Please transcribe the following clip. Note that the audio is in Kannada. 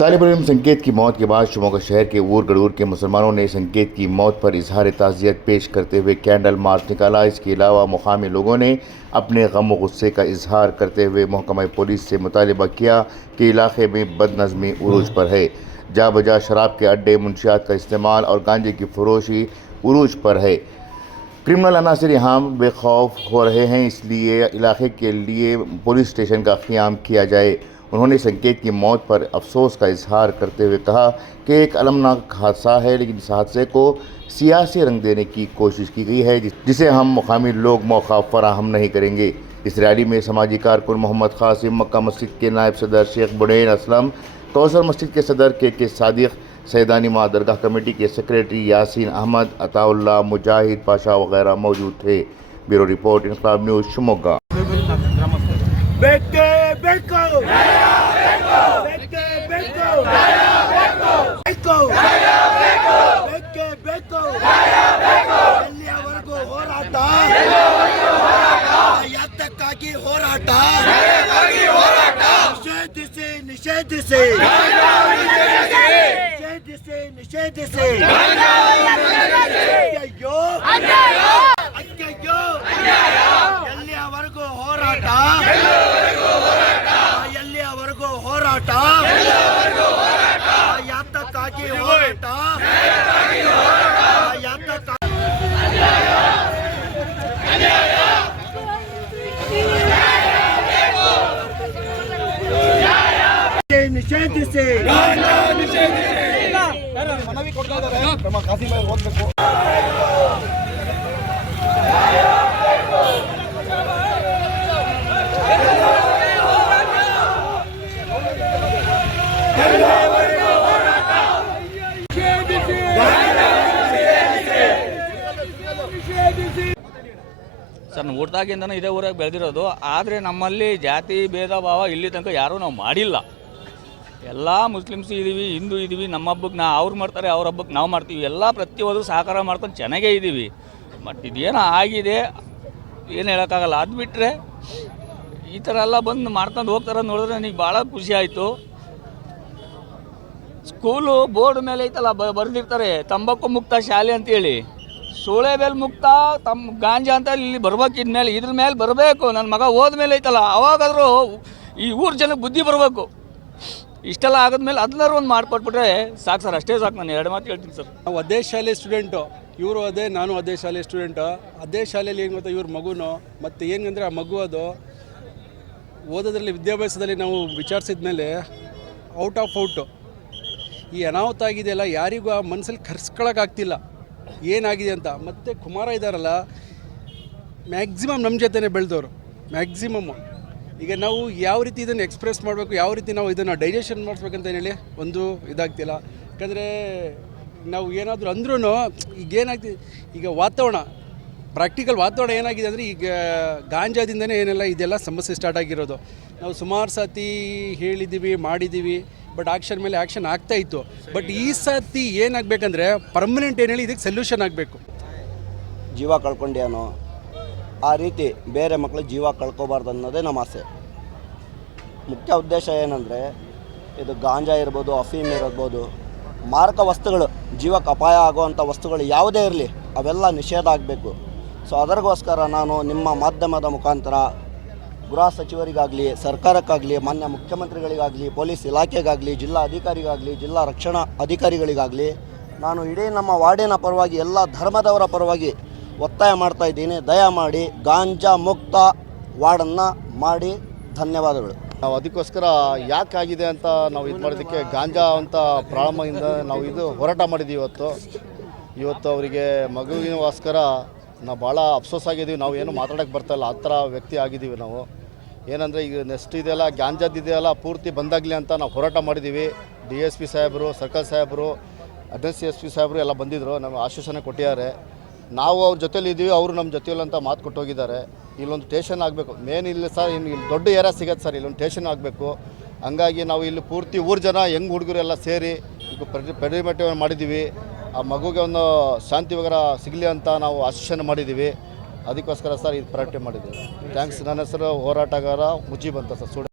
तालिब इल्म संकेत की मौत के बाद शिमोगा शहर के ऊर गड़ूर के मुसलमानों ने संकेत की मौत पर इजहार ताज़ियत पेश करते हुए कैंडल मार्च निकाला। इसके अलावा मुकामी लोगों ने अपने गम व गुस्से का इजहार करते हुए महकमा पुलिस से मुतालबा किया कि इलाके में बदनज़मी उरूज पर है। जा बजा शराब के अड्डे, मुंशियात का इस्तेमाल और गांजे की फरोशी उरूज पर है। क्रिमिनल अनासर यहाँ बेखौफ हो रहे हैं, इसलिए इलाके के लिए पुलिस स्टेशन का क़याम किया जाए। उन्होंने संकेत की मौत पर अफसोस का इजहार करते हुए कहा कि एक अलमनाक हादसा है, लेकिन इस हादसे को सियासी रंग देने की कोशिश की गई है, जिसे हम मुकामी लोग मौका फराहम नहीं करेंगे। इस रैली में समाजी कारकुन मोहम्मद कासिम, मक्का मस्जिद के नायब सदर शेख बुनैन असलम, कौसर मस्जिद के सदर के सादिक, सैदानी माँ दरगाह कमेटी के सेक्रेटरी यासीन अहमद, अताउल्लाह, मुजाहिद पाशा वगैरह मौजूद थे। ब्यूरो रिपोर्ट, इनकलाब न्यूज़, शिमोगा। ನಿಷೇಧಿಸಿ ಎಲ್ಲಿಯವರೆಗೂ ಹೋರಾಟ ಯಾತಕ್ಕಾಗಿ ಹೋರಾಟ ನಿಷೇಧಿಸಿ ಮನವಿ ಕೊಡ್ತಾ ಇದ್ದಾರೆ. ಕ್ರಮ ಕಾಸಿಂ ಓದಬೇಕು. ಸರ್, ನಾವು ಹುಟ್ಟಿದಾಗಿಂದನೂ ಇದೇ ಊರಾಗ ಬೆಳೆದಿರೋದು. ಆದರೆ ನಮ್ಮಲ್ಲಿ ಜಾತಿ ಭೇದ ಭಾವ ಇಲ್ಲಿ ತನಕ ಯಾರೂ ನಾವು ಮಾಡಿಲ್ಲ. ಎಲ್ಲ ಮುಸ್ಲಿಮ್ಸ್ ಇದ್ದೀವಿ, ಹಿಂದೂ ಇದ್ದೀವಿ. ನಮ್ಮ ಹಬ್ಬಕ್ಕೆ ಅವ್ರು ಮಾಡ್ತಾರೆ, ಅವ್ರ ಹಬ್ಬಕ್ಕೆ ನಾವು ಮಾಡ್ತೀವಿ. ಎಲ್ಲ ಪ್ರತಿಯೊಂದು ಸಹಕಾರ ಮಾಡ್ಕೊಂಡು ಚೆನ್ನಾಗೇ ಇದ್ದೀವಿ. ಬಟ್ ಇದೇನೋ ಆಗಿದೆ, ಏನು ಹೇಳೋಕ್ಕಾಗಲ್ಲ. ಅದು ಬಿಟ್ಟರೆ ಈ ಥರ ಎಲ್ಲ ಬಂದು ಮಾಡ್ಕೊಂಡು ಹೋಗ್ತಾರೆ ನೋಡಿದ್ರೆ ನನಗೆ ಭಾಳ ಖುಷಿ ಆಯಿತು. ಸ್ಕೂಲು ಬೋರ್ಡ್ ಮೇಲೆ ಐತಲ್ಲ ಬರೆದಿರ್ತಾರೆ ತಂಬಾಕು ಮುಕ್ತ ಶಾಲೆ ಅಂತೇಳಿ. ಸೂಳೆಬೇಲ್ ಮುಕ್ತ ಗಾಂಜಾ ಅಂತ ಇಲ್ಲಿ ಬರ್ಬೇಕು. ಇದ್ಮೇಲೆ ಇದ್ರ ಮೇಲೆ ಬರಬೇಕು. ನನ್ನ ಮಗ ಹೋದ್ಮೇಲೆ ಐತಲ್ಲ, ಅವಾಗಾದರೂ ಈ ಊರ ಜನಕ್ಕೆ ಬುದ್ಧಿ ಬರಬೇಕು. ಇಷ್ಟೆಲ್ಲ ಆಗೋದ್ಮೇಲೆ ಅದನ್ನಾರು ಒಂದು ಮಾಡಿಕೊಟ್ಬಿಟ್ರೆ ಸಾಕು ಸರ್, ಅಷ್ಟೇ ಸಾಕು. ನಾನು ಎರಡು ಮಾತು ಹೇಳ್ತೀನಿ ಸರ್. ನಾವು ಅದೇ ಶಾಲೆ ಸ್ಟೂಡೆಂಟು, ಇವರು ಅದೇ, ನಾನು ಅದೇ ಶಾಲೆ ಸ್ಟೂಡೆಂಟು. ಅದೇ ಶಾಲೆಯಲ್ಲಿ ಏನು ಗೊತ್ತಾ, ಇವ್ರ ಮಗುನು ಮತ್ತು ಏನಂದರೆ ಆ ಮಗು ಅದು ಓದೋದ್ರಲ್ಲಿ, ವಿದ್ಯಾಭ್ಯಾಸದಲ್ಲಿ ನಾವು ವಿಚಾರಿಸಿದ ಮೇಲೆ ಔಟು ಈ ಅನಾಹುತ ಆಗಿದೆಯಲ್ಲ, ಯಾರಿಗೂ ಆ ಮನಸ್ಸಲ್ಲಿ ಕರ್ಸ್ಕೊಳಕ್ಕಾಗ್ತಿಲ್ಲ ಏನಾಗಿದೆ ಅಂತ. ಮತ್ತು ಕುಮಾರ ಇದ್ದಾರಲ್ಲ, ಮ್ಯಾಕ್ಸಿಮಮ್ ನಮ್ಮ ಜೊತೆನೇ ಬೆಳೆದವರು. ಮ್ಯಾಕ್ಸಿಮಮ್ಮು ಈಗ ನಾವು ಯಾವ ರೀತಿ ಇದನ್ನು ಎಕ್ಸ್ಪ್ರೆಸ್ ಮಾಡಬೇಕು, ಯಾವ ರೀತಿ ನಾವು ಇದನ್ನು ಡೈಜೆಷನ್ ಮಾಡಿಸ್ಬೇಕಂತ ಹೇಳಿ ಒಂದು ಇದಾಗ್ತಿಲ್ಲ. ಯಾಕಂದರೆ ನಾವು ಏನಾದರೂ ಅಂದ್ರೂ ಈಗೇನಾಗ್ತಿದೆ, ಈಗ ಪ್ರಾಕ್ಟಿಕಲ್ ವಾತಾವರಣ ಏನಾಗಿದೆ ಅಂದರೆ, ಈಗ ಗಾಂಜಾದಿಂದನೇ ಏನೆಲ್ಲ ಇದೆಲ್ಲ ಸಮಸ್ಯೆ ಸ್ಟಾರ್ಟ್ ಆಗಿರೋದು. ನಾವು ಸುಮಾರು ಸಾತಿ ಹೇಳಿದ್ದೀವಿ, ಮಾಡಿದ್ದೀವಿ, ಬಟ್ ಆ್ಯಕ್ಷನ್ ಮೇಲೆ ಆ್ಯಕ್ಷನ್ ಆಗ್ತಾಯಿತ್ತು. ಬಟ್ ಈ ಸಾತಿ ಏನಾಗಬೇಕಂದ್ರೆ ಪರ್ಮನೆಂಟ್ ಏನು ಹೇಳಿ ಇದಕ್ಕೆ ಸೊಲ್ಯೂಷನ್ ಆಗಬೇಕು. ಜೀವ ಕಳ್ಕೊಂಡ್ಯಾನೋ ಆ ರೀತಿ ಬೇರೆ ಮಕ್ಕಳು ಜೀವ ಕಳ್ಕೊಬಾರ್ದು ಅನ್ನೋದೇ ನಮ್ಮ ಆಸೆ. ಮುಖ್ಯ ಉದ್ದೇಶ ಏನಂದರೆ, ಇದು ಗಾಂಜಾ ಇರ್ಬೋದು, ಅಫೀಮ್ ಇರ್ಬೋದು, ಮಾರಕ ವಸ್ತುಗಳು, ಜೀವಕ್ಕೆ ಅಪಾಯ ಆಗುವಂಥ ವಸ್ತುಗಳು ಯಾವುದೇ ಇರಲಿ ಅವೆಲ್ಲ ನಿಷೇಧ ಆಗಬೇಕು. ಸೊ ಅದರಿಗೋಸ್ಕರ ನಾನು ನಿಮ್ಮ ಮಾಧ್ಯಮದ ಮುಖಾಂತರ ಗೃಹ ಸಚಿವರಿಗಾಗಲಿ, ಸರ್ಕಾರಕ್ಕಾಗಲಿ, ಮಾನ್ಯ ಮುಖ್ಯಮಂತ್ರಿಗಳಿಗಾಗಲಿ, ಪೊಲೀಸ್ ಇಲಾಖೆಗಾಗಲಿ, ಜಿಲ್ಲಾ ಅಧಿಕಾರಿಗಾಗಲಿ, ಜಿಲ್ಲಾ ರಕ್ಷಣಾ ಅಧಿಕಾರಿಗಳಿಗಾಗಲಿ ನಾನು ಇಡೀ ನಮ್ಮ ವಾರ್ಡಿನ ಪರವಾಗಿ, ಎಲ್ಲ ಧರ್ಮದವರ ಪರವಾಗಿ ಒತ್ತಾಯ ಮಾಡ್ತಾಯಿದ್ದೀನಿ. ದಯಮಾಡಿ ಗಾಂಜಾ ಮುಕ್ತ ವಾರ್ಡನ್ನು ಮಾಡಿ. ಧನ್ಯವಾದಗಳು. ನಾವು ಅದಕ್ಕೋಸ್ಕರ ಯಾಕಾಗಿದೆ ಅಂತ ನಾವು ಇದು ಮಾಡೋದಕ್ಕೆ ಗಾಂಜಾ ಅಂತ ಪ್ರಾರಂಭದಿಂದ ನಾವು ಇದು ಹೋರಾಟ ಮಾಡಿದ್ದೀವಿ. ಇವತ್ತು ಅವರಿಗೆ ಮಗುವಿಗೋಸ್ಕರ ನಾವು ಭಾಳ ಅಫ್ಸೋಸಾಗಿದ್ದೀವಿ. ನಾವು ಏನು ಮಾತಾಡೋಕ್ಕೆ ಬರ್ತಾಯಿಲ್ಲ, ಆ ಥರ ವ್ಯಕ್ತಿ ಆಗಿದ್ದೀವಿ ನಾವು. ಏನಂದರೆ ಈಗ ನೆಕ್ಸ್ಟ್ ಇದೆಲ್ಲ ಗಾಂಜಾದಿದೆಯಲ್ಲ ಪೂರ್ತಿ ಬಂದಾಗಲಿ ಅಂತ ನಾವು ಹೋರಾಟ ಮಾಡಿದ್ದೀವಿ. DSP ಸಾಹೇಬರು, ಸರ್ಕಲ್ ಸಾಹೇಬರು, ಅಡ್ರೆಸ್ SP ಸಾಹೇಬರು ಎಲ್ಲ ಬಂದಿದ್ದರು, ನಮಗೆ ಆಶ್ವಾಸನೆ ಕೊಟ್ಟಿದ್ದಾರೆ. ನಾವು ಅವ್ರ ಜೊತೆಲಿ ಇದ್ದೀವಿ, ಅವರು ನಮ್ಮ ಜೊತೆಯಲ್ಲಿ ಅಂತ ಮಾತು ಕೊಟ್ಟೋಗಿದ್ದಾರೆ. ಇಲ್ಲೊಂದು ಸ್ಟೇಷನ್ ಆಗಬೇಕು. ಮೇನ್ ಇಲ್ಲ ಸರ್, ಇಲ್ಲಿ ದೊಡ್ಡ ಏರಿಯಾ ಸಿಗತ್ತೆ ಸರ್, ಇಲ್ಲೊಂದು ಸ್ಟೇಷನ್ ಆಗಬೇಕು. ಹಂಗಾಗಿ ನಾವು ಇಲ್ಲಿ ಪೂರ್ತಿ ಊರು ಜನ ಹೆಂಗೆ ಹುಡುಗರೆಲ್ಲ ಸೇರಿ ಈಗ ಪ್ರತಿಭಟನೆ ಮಾಡಿದ್ದೀವಿ. ಆ ಮಗುಗೆ ಒಂದು ಶಾಂತಿ ವಗರ ಸಿಗಲಿ ಅಂತ ನಾವು ಆಶ್ವಾಸನೆ ಮಾಡಿದ್ದೀವಿ. ಅದಕ್ಕೋಸ್ಕರ ಸರ್ ಇದು ಪ್ರಯತ್ನ ಮಾಡಿದ್ದೀವಿ. ಥ್ಯಾಂಕ್ಸ್. ನನ್ನ ಹೆಸರು ಹೋರಾಟಗಾರ ಮುಜೀಬ್ ಅಂತ ಸರ್.